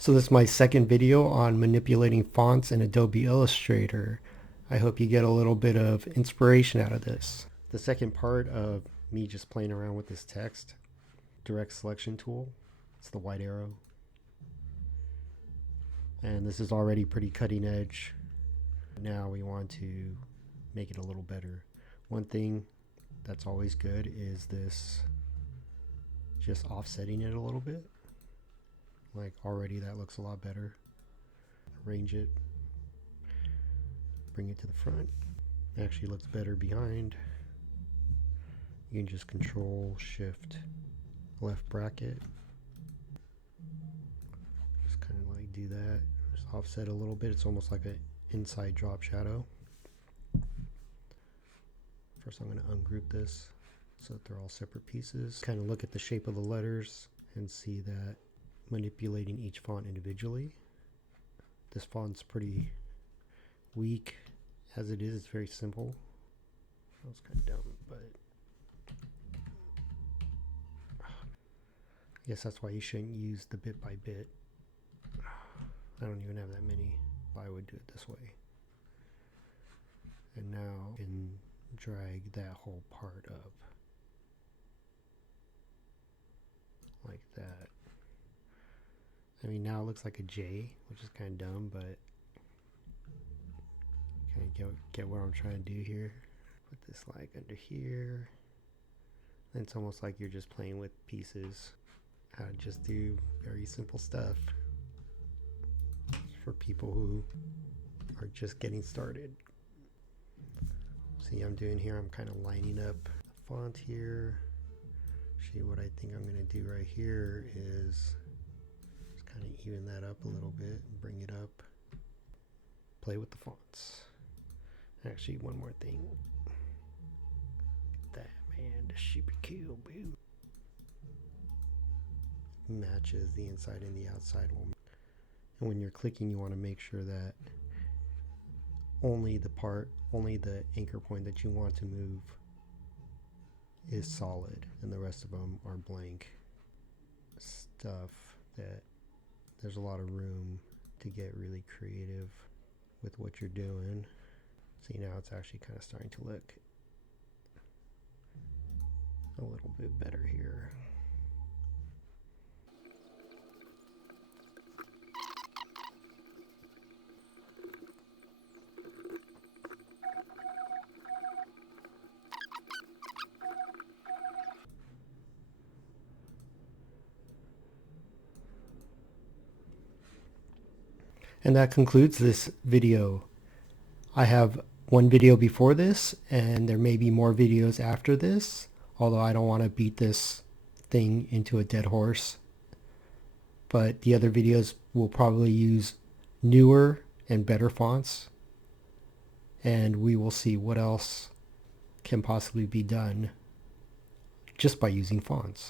So this is my second video on manipulating fonts in Adobe Illustrator. I hope you get a little bit of inspiration out of this. The second part of me just playing around with this text, direct selection tool, it's the white arrow. And this is already pretty cutting edge. Now we want to make it a little better. One thing that's always good is this, just offsetting it a little bit. Like already that looks a lot better. Arrange it, bring it to the front. It actually looks better behind. You can just control shift left bracket. Just kind of like do that. Just offset a little bit. It's almost like an inside drop shadow. First I'm going to ungroup this so that they're all separate pieces. Kind of look at the shape of the letters and see that manipulating each font individually. This font's pretty weak as it is. It's very simple. That was kind of dumb, but I guess that's why you shouldn't use the bit by bit. I don't even have that many. I would do it this way. And now I can drag that whole part up like that. I mean, now it looks like a J, which is kind of dumb, but kind of get what I'm trying to do here. Put this like under here. And it's almost like you're just playing with pieces. How to just do very simple stuff for people who are just getting started. See, I'm doing here, I'm kind of lining up the font here. Actually, what I think I'm going to do right here is just kind of even that up a little bit, bring it up, play with the fonts. Actually, one more thing. That, man, the super cool, boo. Matches the inside and the outside will. And when you're clicking, you want to make sure that only the anchor point that you want to move is solid and the rest of them are blank. Stuff that there's a lot of room to get really creative with what you're doing. See, now it's actually kind of starting to look a little bit better here. And that concludes this video. I have one video before this, and there may be more videos after this, although I don't want to beat this thing into a dead horse. But the other videos will probably use newer and better fonts, and we will see what else can possibly be done just by using fonts.